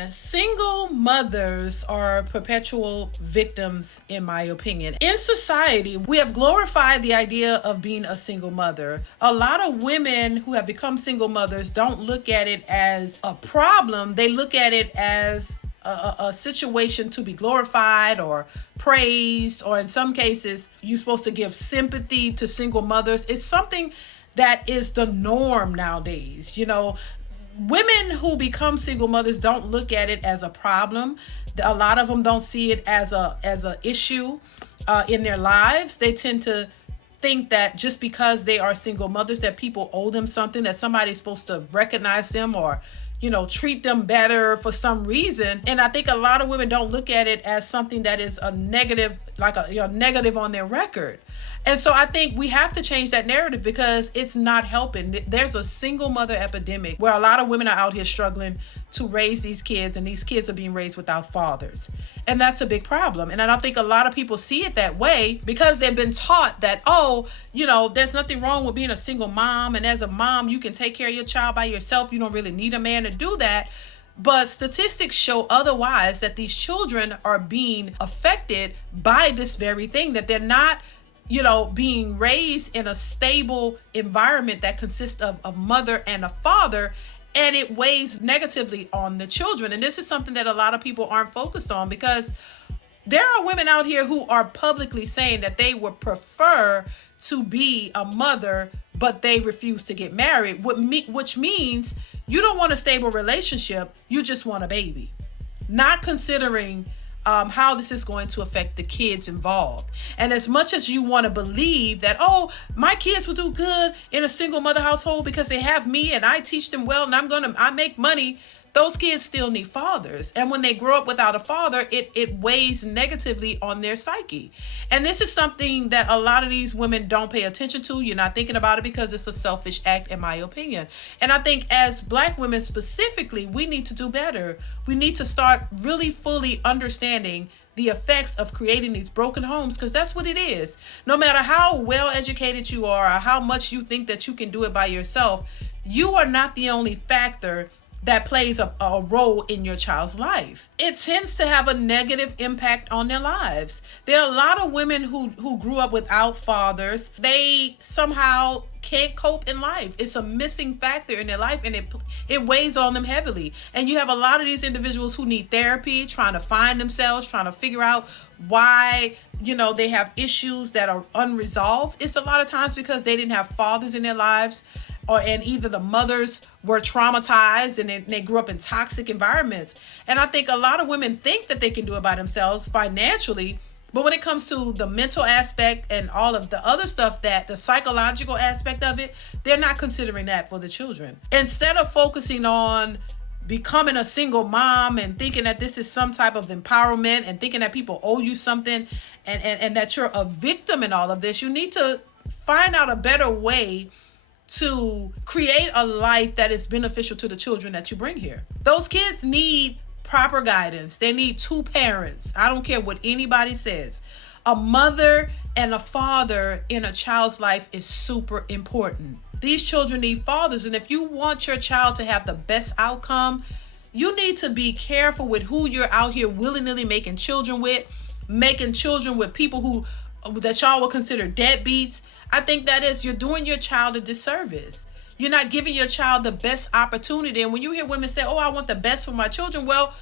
Listen, single mothers are perpetual victims, in my opinion. In society, we have glorified the idea of being a single mother. A lot of women who have become single mothers don't look at it as a problem. They look at it as a situation to be glorified or praised, or in some cases, you're supposed to give sympathy to single mothers. It's something that is the norm nowadays. Women who become single mothers don't look at it as a problem. A lot of them don't see it as a issue in their lives. They tend to think that just because they are single mothers, that people owe them something, that somebody's supposed to recognize them or treat them better for some reason. And I think a lot of women don't look at it as something that is a negative, like a negative on their record. And so I think we have to change that narrative because it's not helping. There's a single mother epidemic where a lot of women are out here struggling to raise these kids, and these kids are being raised without fathers. And that's a big problem. And I don't think a lot of people see it that way because they've been taught that, there's nothing wrong with being a single mom. And as a mom, you can take care of your child by yourself. You don't really need a man to do that. But statistics show otherwise, that these children are being affected by this very thing, that they're not being raised in a stable environment that consists of a mother and a father, and it weighs negatively on the children. And this is something that a lot of people aren't focused on, because there are women out here who are publicly saying that they would prefer to be a mother, but they refuse to get married, which means you don't want a stable relationship, you just want a baby, not considering how this is going to affect the kids involved. And as much as you want to believe that, my kids will do good in a single mother household because they have me and I teach them well and I make money, those kids still need fathers. And when they grow up without a father, it weighs negatively on their psyche. And this is something that a lot of these women don't pay attention to. You're not thinking about it because it's a selfish act, in my opinion. And I think as Black women specifically, we need to do better. We need to start really fully understanding the effects of creating these broken homes, because that's what it is. No matter how well educated you are or how much you think that you can do it by yourself, you are not the only factor that plays a role in your child's life. It tends to have a negative impact on their lives. There are a lot of women who grew up without fathers. They somehow can't cope in life. It's a missing factor in their life, and it weighs on them heavily. And you have a lot of these individuals who need therapy, trying to find themselves, trying to figure out why, they have issues that are unresolved. It's a lot of times because they didn't have fathers in their lives, and either the mothers were traumatized and they grew up in toxic environments. And I think a lot of women think that they can do it by themselves financially, but when it comes to the mental aspect and all of the other stuff, that the psychological aspect of it, they're not considering that for the children. Instead of focusing on becoming a single mom and thinking that this is some type of empowerment and thinking that people owe you something and that you're a victim in all of this, you need to find out a better way to create a life that is beneficial to the children that you bring here. Those kids need proper guidance. They need two parents. I don't care what anybody says. A mother and a father in a child's life is super important. These children need fathers. And if you want your child to have the best outcome, you need to be careful with who you're out here willy-nilly making children with people that y'all would consider deadbeats. I think that is, you're doing your child a disservice. You're not giving your child the best opportunity. And when you hear women say, I want the best for my children, well,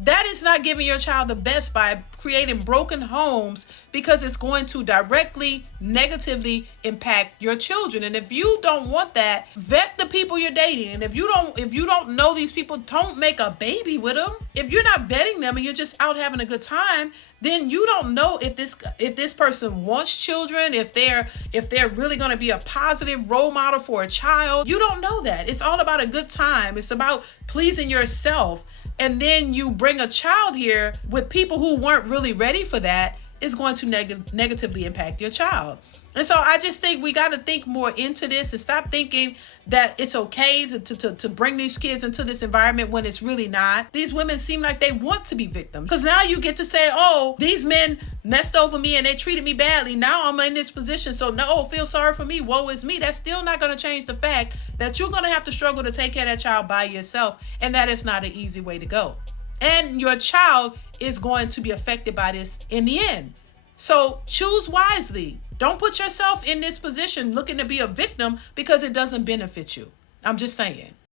that is not giving your child the best by creating broken homes, because it's going to directly negatively impact your children. And if you don't want that, vet the people you're dating. And if you don't know these people, don't make a baby with them. If you're not vetting them and you're just out having a good time, then you don't know if this person wants children, if they're really going to be a positive role model for a child. You don't know that. It's all about a good time. It's about pleasing yourself. And then you bring a child here with people who weren't really ready for that, is going to negatively impact your child. And so I just think we got to think more into this and stop thinking that it's okay to bring these kids into this environment when it's really not. These women seem like they want to be victims, because now you get to say, these men messed over me and they treated me badly. Now I'm in this position. So no, feel sorry for me. Woe is me. That's still not going to change the fact that you're going to have to struggle to take care of that child by yourself. And that is not an easy way to go. And your child is going to be affected by this in the end. So choose wisely. Don't put yourself in this position looking to be a victim because it doesn't benefit you. I'm just saying.